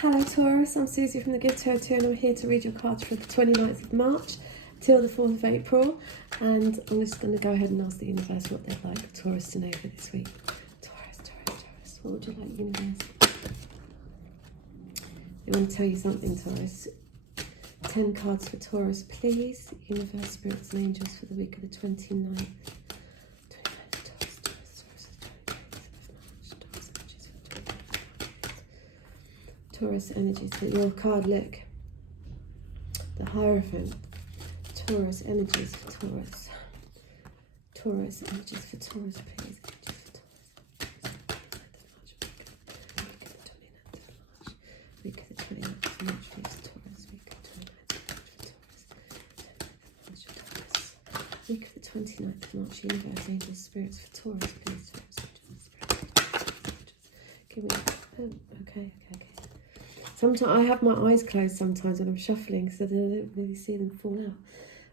Hello Taurus, I'm Susie from the Good Tarot and I'm here to read your cards for the 29th of March till the 4th of April, and I'm just going to go ahead and ask the universe what they'd like Taurus to know for this week. Taurus, what would you like, universe? I want to tell you something, Taurus. 10 cards for Taurus, please. Universe, spirits and angels for the week of the 29th. Taurus energies for your card, look. The Hierophant. Taurus energies for Taurus. Taurus energies for Taurus, please. Week of the 29th of March, please. Taurus. Week of the 29th of March, universe, angels, spirits for Taurus, please. Give me. Oh, okay. Sometimes I have my eyes closed sometimes when I'm shuffling, so that I don't really see them fall out.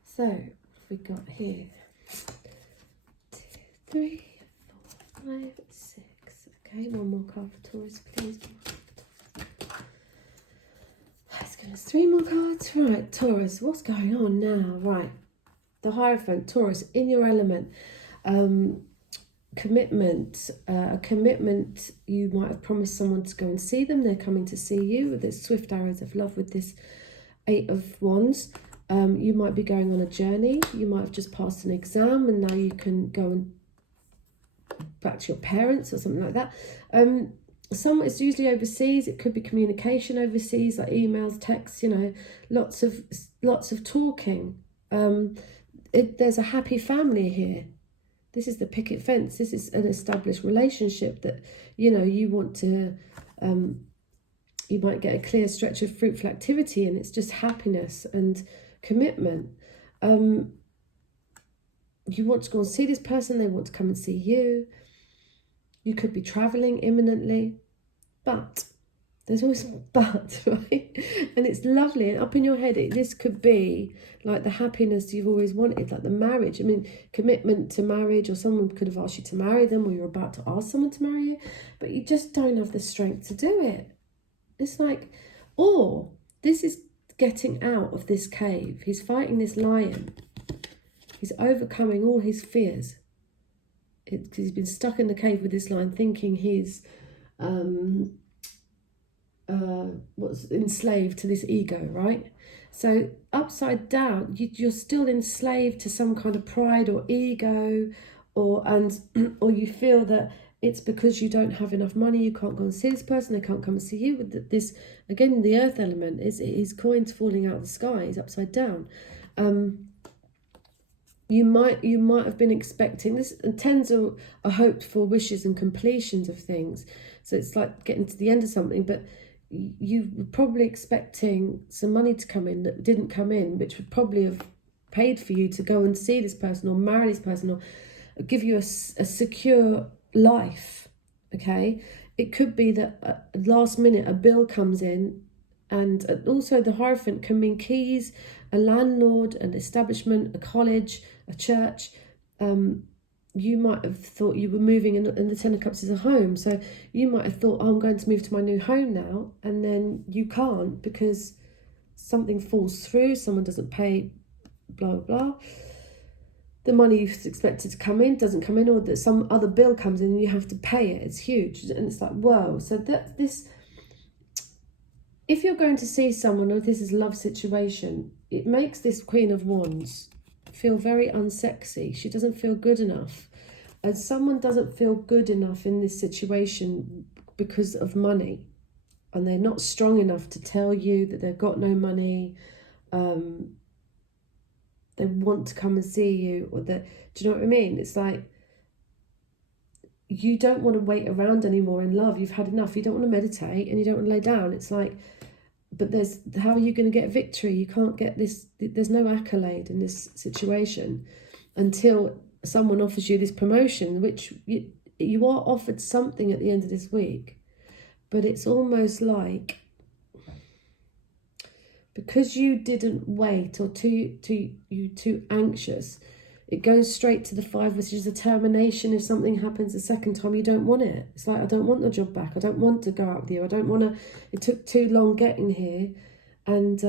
So, what have we got here? 2, 3, 4, 5, 6. Okay, one more card for Taurus, please. Let's give us 3 more cards. Right, Taurus, what's going on now? Right, the Hierophant, Taurus, in your element. Commitment, a commitment. You might have promised someone to go and see them. They're coming to see you with this swift arrows of love with this 8 of Wands. You might be going on a journey. You might have just passed an exam and now you can go and back to your parents or something like that. It's usually overseas. It could be communication overseas, like emails, texts, lots of talking. There's a happy family here. This is the picket fence. This is an established relationship that, you want to, you might get a clear stretch of fruitful activity, and it's just happiness and commitment. You want to go and see this person. They want to come and see you. You could be traveling imminently, but there's always a but, right? And it's lovely. And up in your head, this could be like the happiness you've always wanted, like the marriage. I mean, commitment to marriage, or someone could have asked you to marry them, or you're about to ask someone to marry you, but you just don't have the strength to do it. It's like, or this is getting out of this cave. He's fighting this lion. He's overcoming all his fears. Because he's been stuck in the cave with this lion, thinking he's what's enslaved to this ego, right? So upside down, you're still enslaved to some kind of pride or ego, or you feel that it's because you don't have enough money, you can't go and see this person, they can't come and see you. With this, again, the earth element is coins falling out of the sky, is upside down. You might have been expecting this, and tens are hoped for wishes and completions of things. So it's like getting to the end of something, but you were probably expecting some money to come in that didn't come in, which would probably have paid for you to go and see this person or marry this person or give you a secure life, okay? It could be that at last minute a bill comes in, and also the Hierophant can mean keys, a landlord, an establishment, a college, a church. You might have thought you were moving, and the 10 of Cups is a home. So you might have thought, I'm going to move to my new home now. And then you can't because something falls through, someone doesn't pay, blah, blah, blah. The money you expected to come in doesn't come in, or that some other bill comes in and you have to pay it. It's huge. And it's like, whoa. So if you're going to see someone, or this is a love situation, it makes this Queen of Wands feel very unsexy. She doesn't feel good enough. And someone doesn't feel good enough in this situation because of money. And they're not strong enough to tell you that they've got no money. They want to come and see you. Do you know what I mean? It's like, you don't want to wait around anymore in love. You've had enough. You don't want to meditate and you don't want to lay down. It's like, but how are you going to get victory? You can't get this. There's no accolade in this situation until someone offers you this promotion, which you are offered something at the end of this week. But it's almost like, because you didn't wait, or too anxious, it goes straight to the 5, which is determination. If something happens the second time, you don't want it. It's like, I don't want the job back. I don't want to go out with you. I don't want to, it took too long getting here. And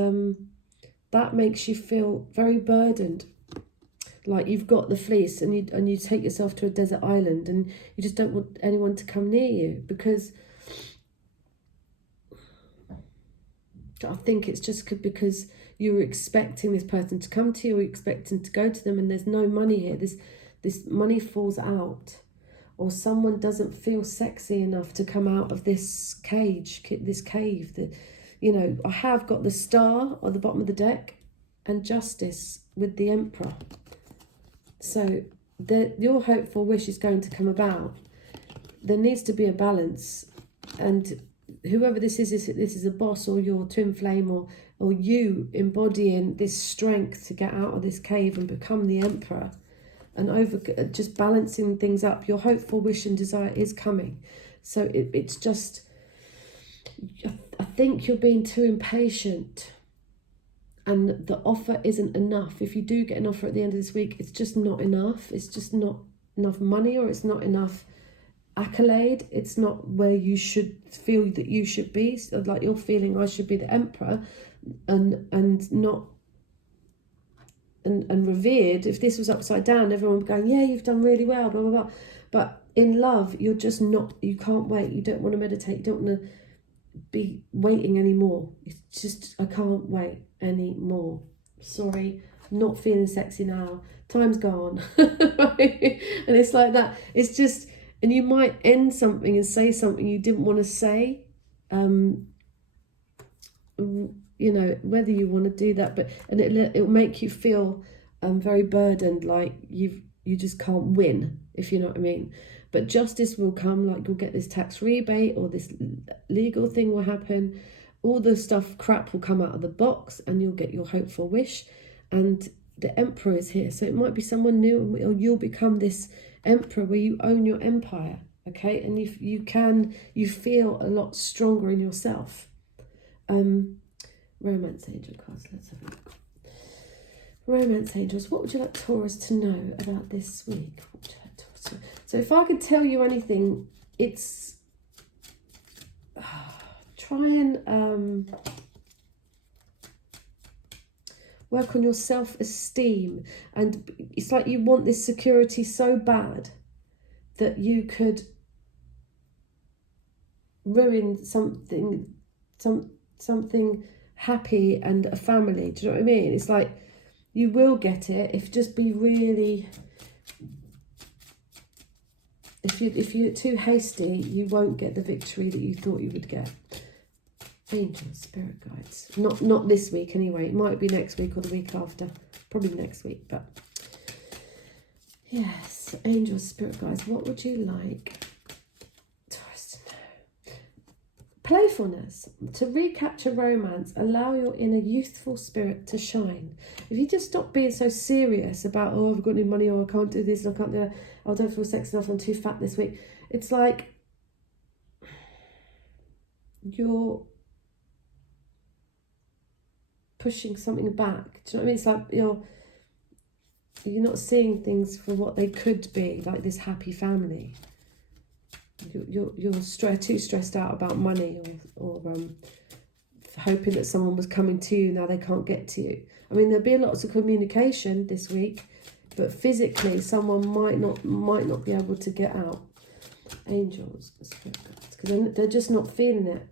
that makes you feel very burdened. Like you've got the fleece and you take yourself to a desert island and you just don't want anyone to come near you, because I think it's just because you were expecting this person to come to you, or expecting to go to them, and there's no money here. This money falls out, or someone doesn't feel sexy enough to come out of this cage, this cave. You know, I have got the Star at the bottom of the deck and Justice with the Emperor. So your hopeful wish is going to come about. There needs to be a balance, and whoever this is a boss, or your twin flame, or you embodying this strength to get out of this cave and become the Emperor, and just balancing things up. Your hopeful wish and desire is coming. So it's just, I think you're being too impatient, and the offer isn't enough. If you do get an offer at the end of this week, it's just not enough. It's just not enough money, or it's not enough accolade. It's not where you should feel that you should be. So like you're feeling, I should be the Emperor and not and revered. If this was upside down, everyone would be going, yeah, you've done really well, blah blah blah. But in love, you're just not, you can't wait. You don't want to meditate. You don't want to be waiting anymore. It's just, I can't wait anymore. Sorry, not feeling sexy now. Time's gone. And it's like that. It's just, and you might end something and say something you didn't want to say. You know, whether you want to do that, but it'll make you feel very burdened, like you just can't win, if you know what I mean. But justice will come, like you'll get this tax rebate, or this legal thing will happen. All the stuff, crap will come out of the box, and you'll get your hopeful wish. And the Emperor is here. So it might be someone new, or you'll become this Emperor where you own your empire, okay? And you feel a lot stronger in yourself. Romance angel cards, let's have a look. Romance angels, what would you like Taurus to know about this week? What would you like Taurus to know? So if I could tell you anything, it's try and work on your self-esteem. And it's like you want this security so bad that you could ruin something happy and a family. Do you know what I mean? It's like you will get it if just be really, if you're too hasty, you won't get the victory that you thought you would get. Angels, spirit guides. Not this week anyway. It might be next week or the week after. Probably next week, but yes, angels, spirit guides. What would you like Taurus to know? Playfulness. To recapture romance, allow your inner youthful spirit to shine. If you just stop being so serious about, oh, I've got no money, or I can't do this, and I can't do that, I don't feel sexy enough, I'm too fat this week. It's like you're pushing something back. Do you know what I mean? It's like you're not seeing things for what they could be, like this happy family. You're too stressed out about money, or hoping that someone was coming to you, now they can't get to you. I mean, there'll be lots of communication this week, but physically someone might not be able to get out. Angels, because they're just not feeling it,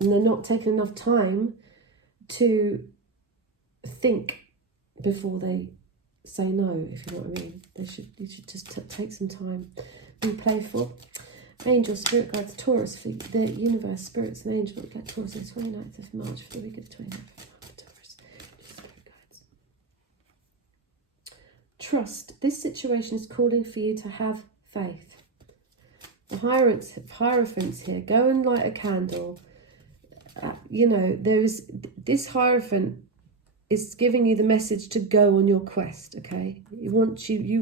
and they're not taking enough time to think before they say no, if you know what I mean. You should just take some time. Be playful. Angel, spirit guides, Taurus, for the universe, spirits and angels, like Taurus, the 29th of March for the week of the 29th of March, Taurus, spirit guides. Trust. This situation is calling for you to have faith. The Hierophants here. Go and light a candle. There is this Hierophant is giving you the message to go on your quest, okay? You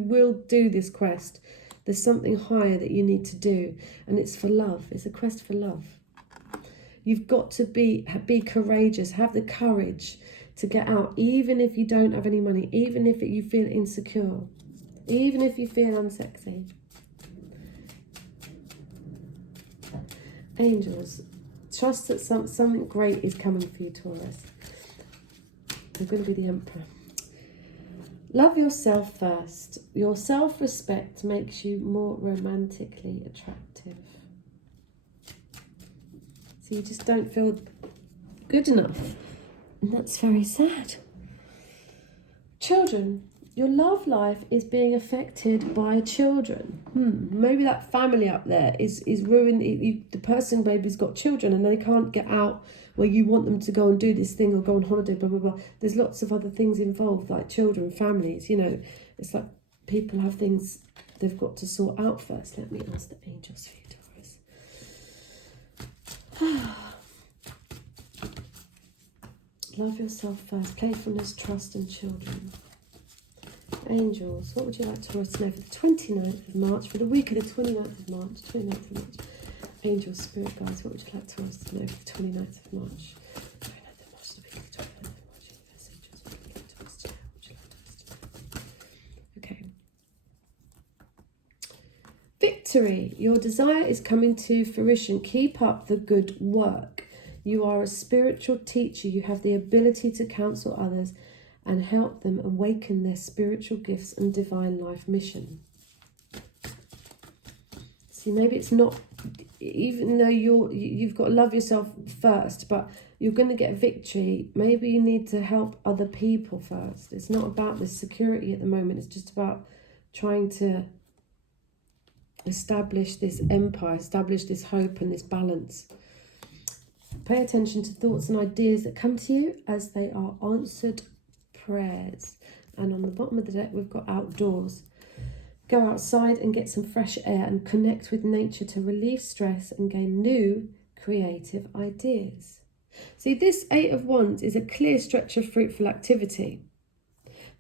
will do this quest. There's something higher that you need to do, and it's for love. It's a quest for love. You've got to be courageous, have the courage to get out, even if you don't have any money, even if you feel insecure, even if you feel unsexy. Angels, trust that something great is coming for you, Taurus. You're going to be the Emperor. Love yourself first. Your self-respect makes you more romantically attractive. So you just don't feel good enough. And that's very sad. Children, your love life is being affected by children. Maybe that family up there is ruined. The person maybe's got children and they can't get out where you want them to go and do this thing or go on holiday, blah, blah, blah. There's lots of other things involved, like children, families, you know. It's like people have things they've got to sort out first. Let me ask the angels for you, Taurus. Love yourself first. Playfulness, trust and children. Angels, what would you like Taurus to know for the 29th of March, for the week of the 29th of March, 29th of March? Angels, spirit guides, what would you like Taurus to know for the 29th of March? 29th of March, the week of the 29th of March. Universe, angels, what would you like Taurus to know? What would you like Taurus to know? Okay. Victory. Your desire is coming to fruition. Keep up the good work. You are a spiritual teacher. You have the ability to counsel others and help them awaken their spiritual gifts and divine life mission. See, maybe it's not, even though you've got to love yourself first, but you're going to get victory. Maybe you need to help other people first. It's not about the security at the moment. It's just about trying to establish this empire, establish this hope and this balance. Pay attention to thoughts and ideas that come to you as they are answered prayers. And on the bottom of the deck we've got outdoors. Go outside and get some fresh air and connect with nature to relieve stress and gain new creative ideas. See, this Eight of Wands is a clear stretch of fruitful activity.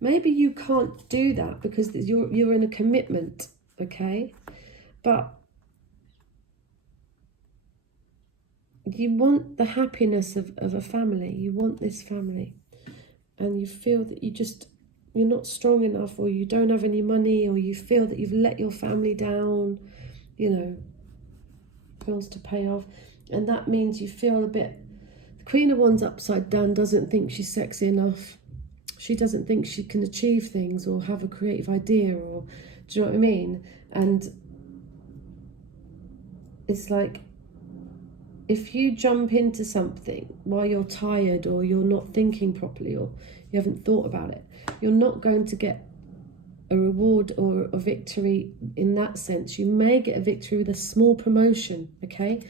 Maybe you can't do that because you're in a commitment, okay? But you want the happiness of a family. You want this family. And you feel that you're not strong enough, or you don't have any money, or you feel that you've let your family down, you know, bills to pay off. And that means you feel a bit, the Queen of Wands upside down doesn't think she's sexy enough. She doesn't think she can achieve things or have a creative idea, or, do you know what I mean? And it's like, if you jump into something while you're tired, or you're not thinking properly, or you haven't thought about it, you're not going to get a reward or a victory in that sense. You may get a victory with a small promotion, okay?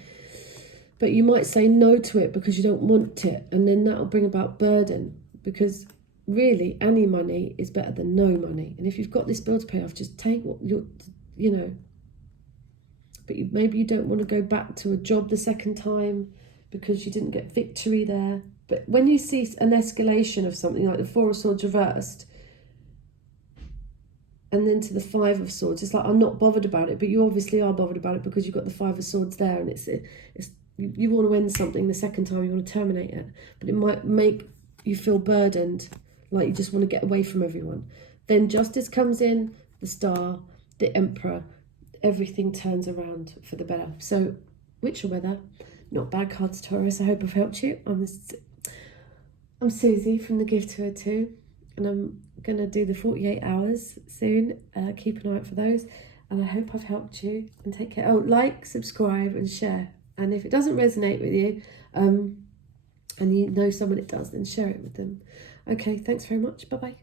But you might say no to it because you don't want it, and then that'll bring about burden, because really any money is better than no money. And if you've got this bill to pay off, just take what you know. But maybe you don't want to go back to a job the second time because you didn't get victory there. But when you see an escalation of something like the Four of Swords reversed and then to the Five of Swords, it's like, I'm not bothered about it, but you obviously are bothered about it because you've got the Five of Swords there, and it's you want to end something the second time, you want to terminate it, but it might make you feel burdened, like you just want to get away from everyone. Then justice comes in, the Star, the Emperor, everything turns around for the better. So, which or whether, not bad cards, Taurus. I hope I've helped you. I'm Susie from The Gift to Her Too, and I'm going to do the 48 hours soon. Keep an eye out for those, and I hope I've helped you, and take care. Oh, like, subscribe and share, and if it doesn't resonate with you, and you know someone it does, then share it with them. Okay, thanks very much. Bye-bye.